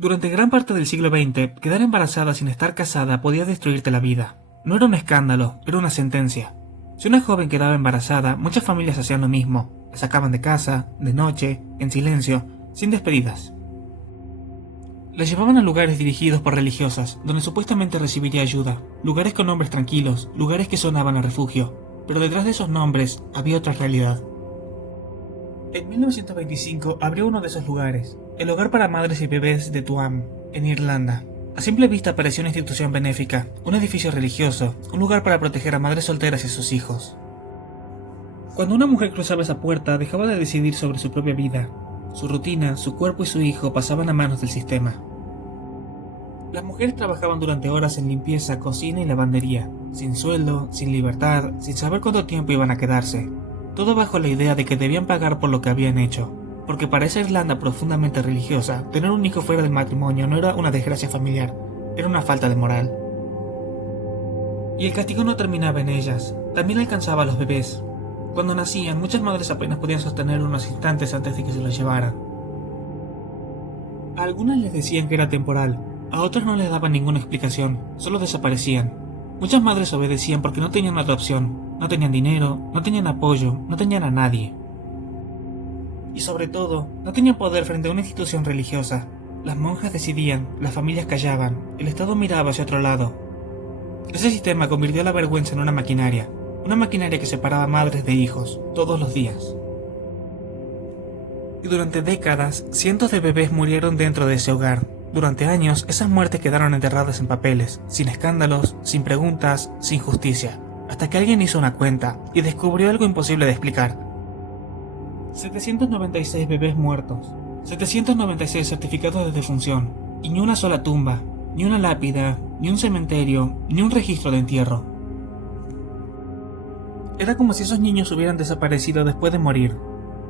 Durante gran parte del siglo XX, quedar embarazada sin estar casada podía destruirte la vida. No era un escándalo, era una sentencia. Si una joven quedaba embarazada, muchas familias hacían lo mismo. La sacaban de casa, de noche, en silencio, sin despedidas. La llevaban a lugares dirigidos por religiosas, donde supuestamente recibiría ayuda, lugares con nombres tranquilos, lugares que sonaban a refugio, pero detrás de esos nombres había otra realidad. En 1925 abrió uno de esos lugares, el Hogar para Madres y Bebés de Tuam, en Irlanda. A simple vista parecía una institución benéfica, un edificio religioso, un lugar para proteger a madres solteras y a sus hijos. Cuando una mujer cruzaba esa puerta, dejaba de decidir sobre su propia vida. Su rutina, su cuerpo y su hijo pasaban a manos del sistema. Las mujeres trabajaban durante horas en limpieza, cocina y lavandería, sin sueldo, sin libertad, sin saber cuánto tiempo iban a quedarse. Todo bajo la idea de que debían pagar por lo que habían hecho, porque para esa Irlanda profundamente religiosa, tener un hijo fuera del matrimonio no era una desgracia familiar, era una falta de moral. Y el castigo no terminaba en ellas, también alcanzaba a los bebés. Cuando nacían, muchas madres apenas podían sostener unos instantes antes de que se los llevaran. A algunas les decían que era temporal, a otras no les daban ninguna explicación, solo desaparecían. Muchas madres obedecían porque no tenían otra opción, no tenían dinero, no tenían apoyo, no tenían a nadie. Y sobre todo, no tenían poder frente a una institución religiosa. Las monjas decidían, las familias callaban, el Estado miraba hacia otro lado. Ese sistema convirtió la vergüenza en una maquinaria que separaba madres de hijos, todos los días. Y durante décadas, cientos de bebés murieron dentro de ese hogar. Durante años, esas muertes quedaron enterradas en papeles, sin escándalos, sin preguntas, sin justicia, hasta que alguien hizo una cuenta y descubrió algo imposible de explicar. 796 bebés muertos, 796 certificados de defunción, y ni una sola tumba, ni una lápida, ni un cementerio, ni un registro de entierro. Era como si esos niños hubieran desaparecido después de morir.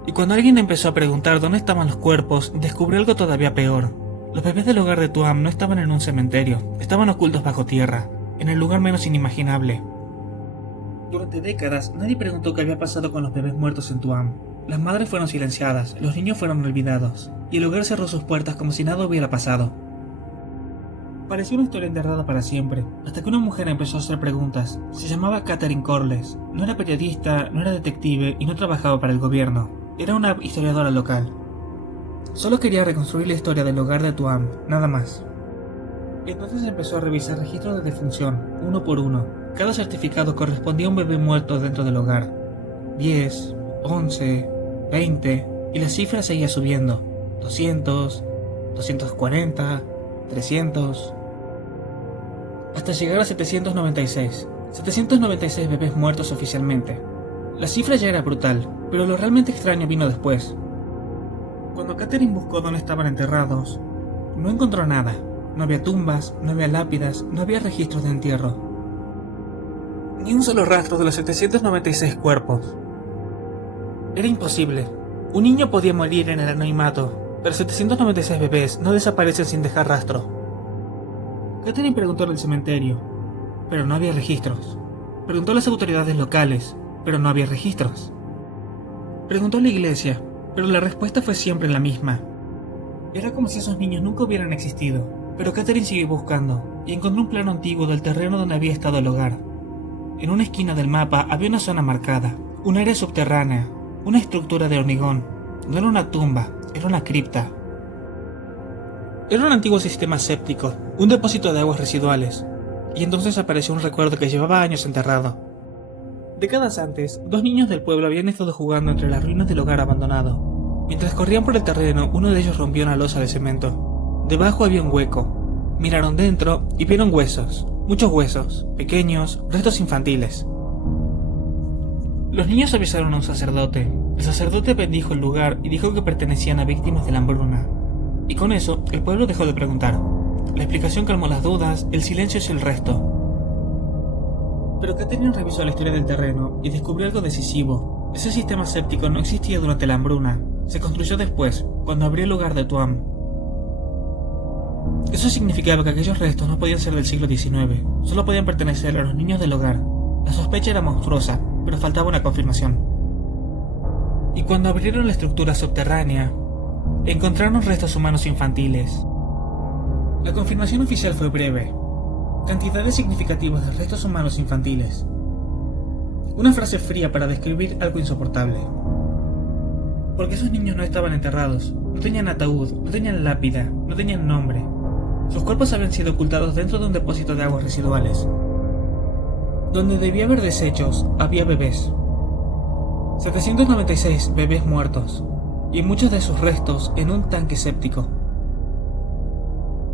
Y cuando alguien empezó a preguntar dónde estaban los cuerpos, descubrió algo todavía peor. Los bebés del hogar de Tuam no estaban en un cementerio, estaban ocultos bajo tierra, en el lugar menos inimaginable. Durante décadas, nadie preguntó qué había pasado con los bebés muertos en Tuam. Las madres fueron silenciadas, los niños fueron olvidados, y el hogar cerró sus puertas como si nada hubiera pasado. Parecía una historia enterrada para siempre, hasta que una mujer empezó a hacer preguntas. Se llamaba Catherine Corless, no era periodista, no era detective y no trabajaba para el gobierno. Era una historiadora local. Solo quería reconstruir la historia del hogar de Tuam, nada más. Entonces empezó a revisar registros de defunción, uno por uno. Cada certificado correspondía a un bebé muerto dentro del hogar. 10, 11, 20, y la cifra seguía subiendo. 200, 240, 300... hasta llegar a 796. 796 bebés muertos oficialmente. La cifra ya era brutal, pero lo realmente extraño vino después. Cuando Catherine buscó dónde estaban enterrados, no encontró nada. No había tumbas, no había lápidas, no había registros de entierro. Ni un solo rastro de los 796 cuerpos. Era imposible. Un niño podía morir en el anonimato, pero 796 bebés no desaparecen sin dejar rastro. Catherine preguntó en el cementerio, pero no había registros. Preguntó a las autoridades locales, pero no había registros. Preguntó a la iglesia, pero la respuesta fue siempre la misma. Era como si esos niños nunca hubieran existido, pero Catherine siguió buscando, y encontró un plano antiguo del terreno donde había estado el hogar. En una esquina del mapa había una zona marcada, un área subterránea, una estructura de hormigón. No era una tumba, era una cripta. Era un antiguo sistema séptico, un depósito de aguas residuales, y entonces apareció un recuerdo que llevaba años enterrado. Décadas antes, dos niños del pueblo habían estado jugando entre las ruinas del hogar abandonado. Mientras corrían por el terreno, uno de ellos rompió una losa de cemento. Debajo había un hueco. Miraron dentro y vieron huesos, muchos huesos, pequeños, restos infantiles. Los niños avisaron a un sacerdote. El sacerdote bendijo el lugar y dijo que pertenecían a víctimas de la hambruna. Y con eso, el pueblo dejó de preguntar. La explicación calmó las dudas, el silencio es el resto. Pero Catherine revisó la historia del terreno y descubrió algo decisivo. Ese sistema séptico no existía durante la hambruna. Se construyó después, cuando abrió el hogar de Tuam. Eso significaba que aquellos restos no podían ser del siglo XIX. Solo podían pertenecer a los niños del hogar. La sospecha era monstruosa, pero faltaba una confirmación. Y cuando abrieron la estructura subterránea, encontraron restos humanos infantiles. La confirmación oficial fue breve. Cantidades significativas de restos humanos infantiles. Una frase fría para describir algo insoportable. Porque esos niños no estaban enterrados, no tenían ataúd, no tenían lápida, no tenían nombre. Sus cuerpos habían sido ocultados dentro de un depósito de aguas residuales. Donde debía haber desechos, había bebés. 796 bebés muertos, y muchos de sus restos en un tanque séptico.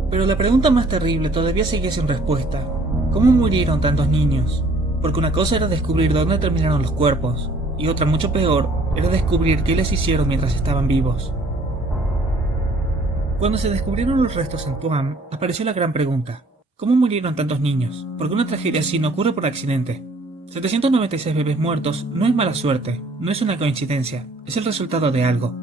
Pero la pregunta más terrible todavía seguía sin respuesta. ¿Cómo murieron tantos niños? Porque una cosa era descubrir dónde terminaron los cuerpos, y otra mucho peor era descubrir qué les hicieron mientras estaban vivos. Cuando se descubrieron los restos en Tuam, apareció la gran pregunta. ¿Cómo murieron tantos niños? Porque una tragedia así no ocurre por accidente. 796 bebés muertos no es mala suerte, no es una coincidencia, es el resultado de algo.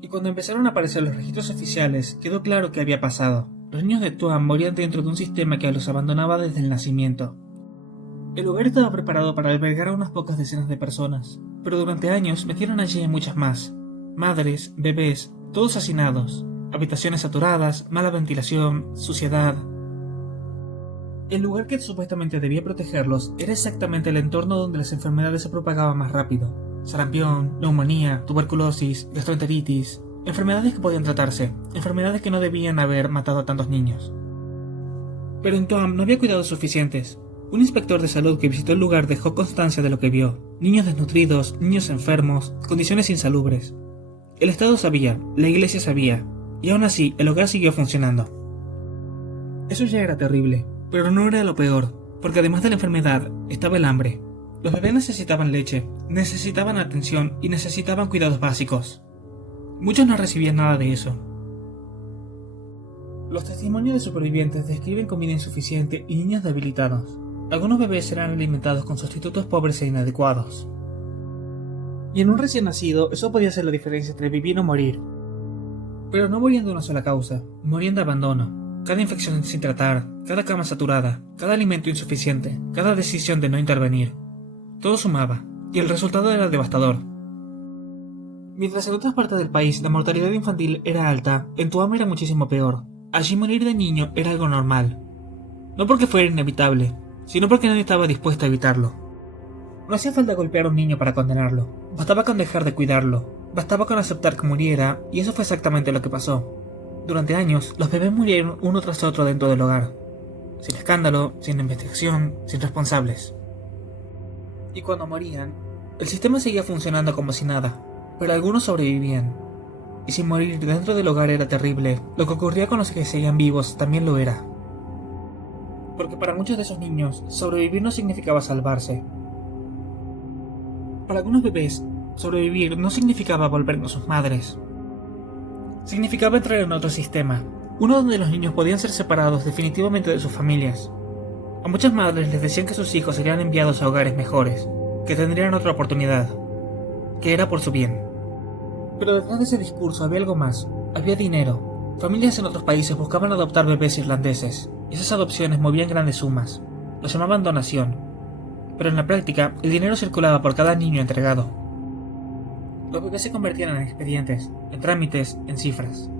Y cuando empezaron a aparecer los registros oficiales, quedó claro qué había pasado. Los niños de Tuam morían dentro de un sistema que los abandonaba desde el nacimiento. El lugar estaba preparado para albergar a unas pocas decenas de personas, pero durante años metieron allí a muchas más. Madres, bebés, todos hacinados, habitaciones saturadas, mala ventilación, suciedad. El lugar que supuestamente debía protegerlos era exactamente el entorno donde las enfermedades se propagaban más rápido. Sarampión, neumonía, tuberculosis, gastroenteritis, enfermedades que podían tratarse, enfermedades que no debían haber matado a tantos niños. Pero en Tuam no había cuidados suficientes. Un inspector de salud que visitó el lugar dejó constancia de lo que vio: niños desnutridos, niños enfermos, condiciones insalubres. El Estado sabía, la Iglesia sabía, y aún así el hogar siguió funcionando. Eso ya era terrible, pero no era lo peor, porque además de la enfermedad estaba el hambre. Los bebés necesitaban leche, necesitaban atención y necesitaban cuidados básicos. Muchos no recibían nada de eso. Los testimonios de supervivientes describen comida insuficiente y niños debilitados. Algunos bebés eran alimentados con sustitutos pobres e inadecuados. Y en un recién nacido, eso podía ser la diferencia entre vivir o morir. Pero no morían de una sola causa, morían de abandono. Cada infección sin tratar, cada cama saturada, cada alimento insuficiente, cada decisión de no intervenir. Todo sumaba, y el resultado era devastador. Mientras en otras partes del país la mortalidad infantil era alta, en Tuam era muchísimo peor. Allí morir de niño era algo normal. No porque fuera inevitable, sino porque nadie estaba dispuesto a evitarlo. No hacía falta golpear a un niño para condenarlo, bastaba con dejar de cuidarlo, bastaba con aceptar que muriera, y eso fue exactamente lo que pasó. Durante años, los bebés murieron uno tras otro dentro del hogar, sin escándalo, sin investigación, sin responsables. Y cuando morían, el sistema seguía funcionando como si nada, pero algunos sobrevivían. Y si morir dentro del hogar era terrible, lo que ocurría con los que seguían vivos también lo era. Porque para muchos de esos niños, sobrevivir no significaba salvarse. Para algunos bebés, sobrevivir no significaba volver con sus madres. Significaba entrar en otro sistema, uno donde los niños podían ser separados definitivamente de sus familias. A muchas madres les decían que sus hijos serían enviados a hogares mejores, que tendrían otra oportunidad, que era por su bien. Pero detrás de ese discurso había algo más, había dinero. Familias en otros países buscaban adoptar bebés irlandeses, y esas adopciones movían grandes sumas. Lo llamaban donación. Pero en la práctica, el dinero circulaba por cada niño entregado. Los bebés se convertían en expedientes, en trámites, en cifras.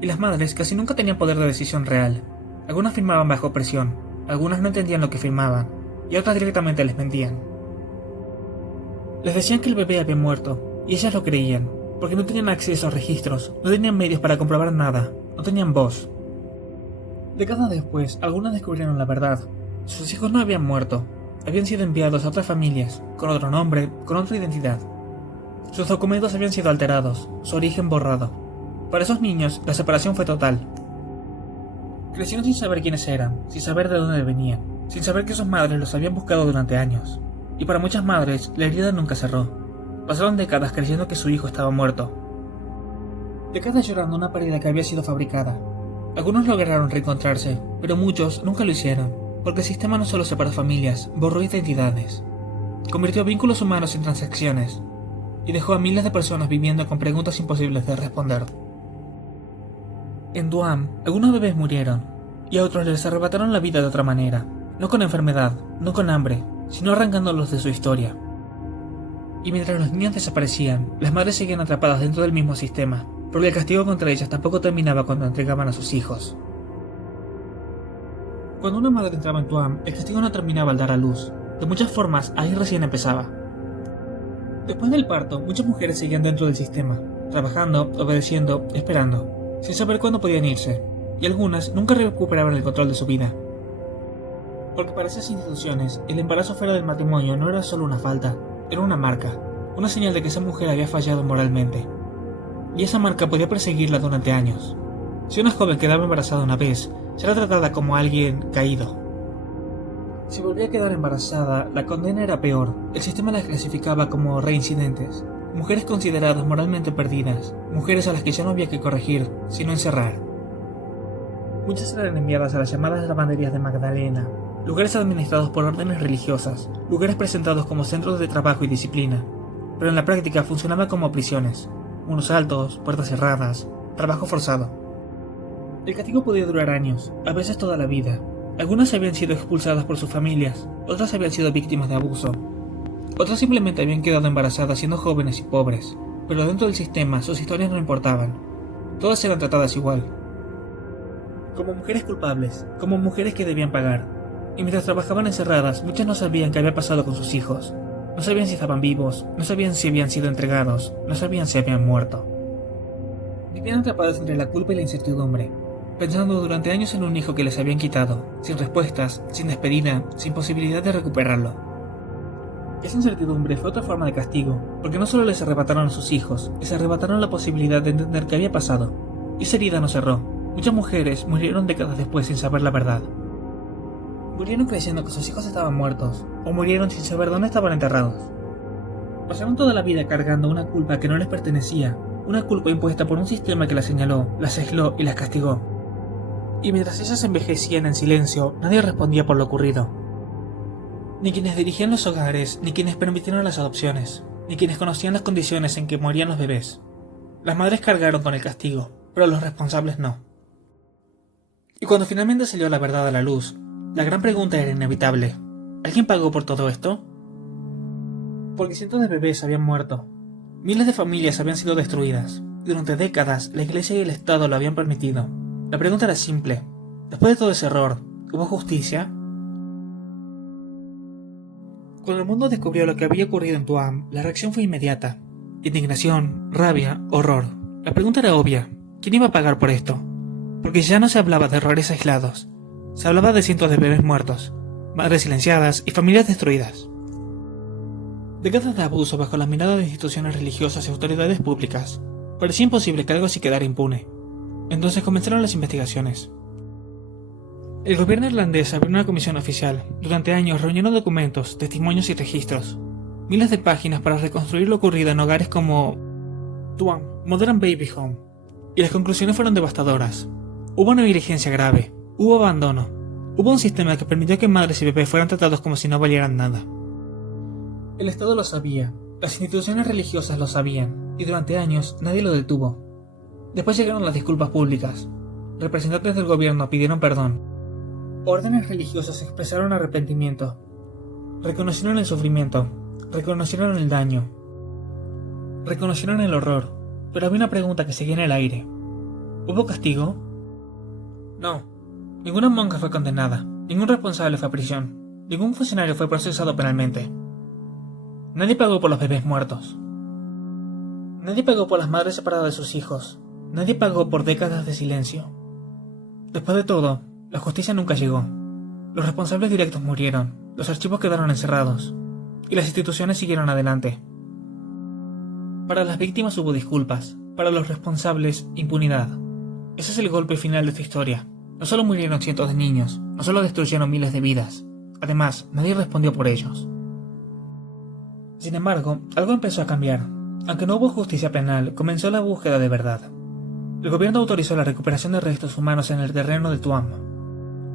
Y las madres casi nunca tenían poder de decisión real. Algunas firmaban bajo presión, algunas no entendían lo que firmaban, y otras directamente les mentían. Les decían que el bebé había muerto, y ellas lo creían, porque no tenían acceso a registros, no tenían medios para comprobar nada, no tenían voz. Décadas después, algunas descubrieron la verdad. Sus hijos no habían muerto, habían sido enviados a otras familias, con otro nombre, con otra identidad. Sus documentos habían sido alterados, su origen borrado. Para esos niños, la separación fue total. Crecieron sin saber quiénes eran, sin saber de dónde venían, sin saber que sus madres los habían buscado durante años. Y para muchas madres, la herida nunca cerró. Pasaron décadas creyendo que su hijo estaba muerto. Décadas llorando una pérdida que había sido fabricada. Algunos lograron reencontrarse, pero muchos nunca lo hicieron, porque el sistema no solo separó familias, borró identidades. Convirtió vínculos humanos en transacciones, y dejó a miles de personas viviendo con preguntas imposibles de responder. En Tuam, algunos bebés murieron, y a otros les arrebataron la vida de otra manera, no con enfermedad, no con hambre, sino arrancándolos de su historia. Y mientras los niños desaparecían, las madres seguían atrapadas dentro del mismo sistema, porque el castigo contra ellas tampoco terminaba cuando entregaban a sus hijos. Cuando una madre entraba en Tuam, el castigo no terminaba al dar a luz. De muchas formas, ahí recién empezaba. Después del parto, muchas mujeres seguían dentro del sistema, trabajando, obedeciendo, esperando, sin saber cuándo podían irse, y algunas nunca recuperaban el control de su vida. Porque para esas instituciones, el embarazo fuera del matrimonio no era solo una falta, era una marca, una señal de que esa mujer había fallado moralmente. Y esa marca podía perseguirla durante años. Si una joven quedaba embarazada una vez, será tratada como alguien caído. Si volvía a quedar embarazada, la condena era peor. El sistema las clasificaba como reincidentes, mujeres consideradas moralmente perdidas, mujeres a las que ya no había que corregir, sino encerrar. Muchas eran enviadas a las llamadas lavanderías de Magdalena, lugares administrados por órdenes religiosas, lugares presentados como centros de trabajo y disciplina, pero en la práctica funcionaba como prisiones, muros altos, puertas cerradas, trabajo forzado. El castigo podía durar años, a veces toda la vida. Algunas habían sido expulsadas por sus familias, otras habían sido víctimas de abuso, otras simplemente habían quedado embarazadas siendo jóvenes y pobres, pero dentro del sistema sus historias no importaban. Todas eran tratadas igual, como mujeres culpables, como mujeres que debían pagar. Y mientras trabajaban encerradas, muchas no sabían qué había pasado con sus hijos. No sabían si estaban vivos, no sabían si habían sido entregados, no sabían si habían muerto. Vivían atrapadas entre la culpa y la incertidumbre, pensando durante años en un hijo que les habían quitado, sin respuestas, sin despedida, sin posibilidad de recuperarlo. Esa incertidumbre fue otra forma de castigo, porque no solo les arrebataron a sus hijos, les arrebataron la posibilidad de entender qué había pasado. Y esa herida no cerró. Muchas mujeres murieron décadas después sin saber la verdad. Murieron creyendo que sus hijos estaban muertos, o murieron sin saber dónde estaban enterrados. Pasaron toda la vida cargando una culpa que no les pertenecía, una culpa impuesta por un sistema que las señaló, las aisló y las castigó. Y mientras ellas envejecían en silencio, nadie respondía por lo ocurrido. Ni quienes dirigían los hogares, ni quienes permitieron las adopciones, ni quienes conocían las condiciones en que morían los bebés. Las madres cargaron con el castigo, pero los responsables no. Y cuando finalmente salió la verdad a la luz, la gran pregunta era inevitable. ¿Alguien pagó por todo esto? Porque cientos de bebés habían muerto. Miles de familias habían sido destruidas. Y durante décadas, la Iglesia y el Estado lo habían permitido. La pregunta era simple. Después de todo ese error, ¿hubo justicia? Cuando el mundo descubrió lo que había ocurrido en Tuam, la reacción fue inmediata. Indignación, rabia, horror. La pregunta era obvia. ¿Quién iba a pagar por esto? Porque ya no se hablaba de errores aislados. Se hablaba de cientos de bebés muertos, madres silenciadas y familias destruidas. Décadas de abuso bajo la mirada de instituciones religiosas y autoridades públicas. Parecía imposible que algo así quedara impune. Entonces comenzaron las investigaciones. El gobierno irlandés abrió una comisión oficial. Durante años reunieron documentos, testimonios y registros. Miles de páginas para reconstruir lo ocurrido en hogares como Tuam, Modern Baby Home. Y las conclusiones fueron devastadoras. Hubo una negligencia grave. Hubo abandono. Hubo un sistema que permitió que madres y bebés fueran tratados como si no valieran nada. El Estado lo sabía, las instituciones religiosas lo sabían, y durante años nadie lo detuvo. Después llegaron las disculpas públicas. Representantes del gobierno pidieron perdón. Órdenes religiosas expresaron arrepentimiento. Reconocieron el sufrimiento. Reconocieron el daño. Reconocieron el horror. Pero había una pregunta que seguía en el aire. ¿Hubo castigo? No. Ninguna monja fue condenada, ningún responsable fue a prisión, ningún funcionario fue procesado penalmente. Nadie pagó por los bebés muertos. Nadie pagó por las madres separadas de sus hijos. Nadie pagó por décadas de silencio. Después de todo, la justicia nunca llegó. Los responsables directos murieron, los archivos quedaron encerrados, y las instituciones siguieron adelante. Para las víctimas hubo disculpas, para los responsables, impunidad. Ese es el golpe final de esta historia. No solo murieron cientos de niños, no solo destruyeron miles de vidas. Además, nadie respondió por ellos. Sin embargo, algo empezó a cambiar. Aunque no hubo justicia penal, comenzó la búsqueda de verdad. El gobierno autorizó la recuperación de restos humanos en el terreno de Tuam.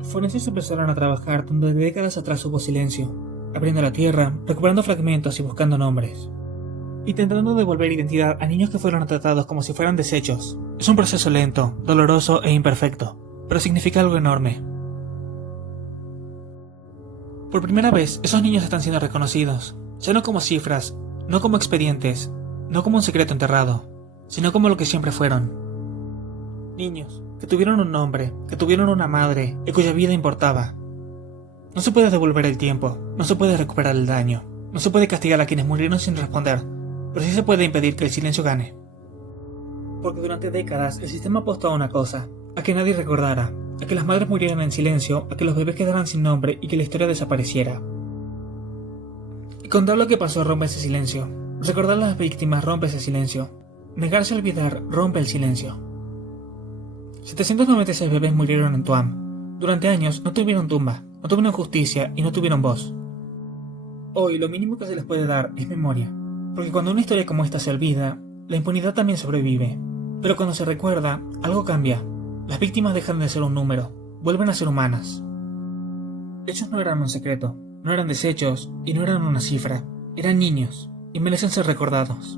Forenses empezaron a trabajar donde décadas atrás hubo silencio, abriendo la tierra, recuperando fragmentos y buscando nombres. Intentando devolver identidad a niños que fueron tratados como si fueran desechos. Es un proceso lento, doloroso e imperfecto, pero significa algo enorme. Por primera vez, esos niños están siendo reconocidos, ya no como cifras, no como expedientes, no como un secreto enterrado. sino como lo que siempre fueron. Niños, que tuvieron un nombre, que tuvieron una madre y cuya vida importaba. No se puede devolver el tiempo, no se puede recuperar el daño, no se puede castigar a quienes murieron sin responder, pero sí se puede impedir que el silencio gane. Porque durante décadas el sistema apostó a una cosa, a que nadie recordara, a que las madres murieran en silencio, a que los bebés quedaran sin nombre y que la historia desapareciera. Y contar lo que pasó rompe ese silencio, recordar a las víctimas rompe ese silencio, negarse a olvidar rompe el silencio. 796 bebés murieron en Tuam. Durante años no tuvieron tumba, no tuvieron justicia y no tuvieron voz. Hoy lo mínimo que se les puede dar es memoria, porque cuando una historia como esta se olvida, la impunidad también sobrevive. Pero cuando se recuerda, algo cambia. Las víctimas dejan de ser un número, vuelven a ser humanas. Ellos no eran un secreto, no eran desechos y no eran una cifra, eran niños y merecen ser recordados.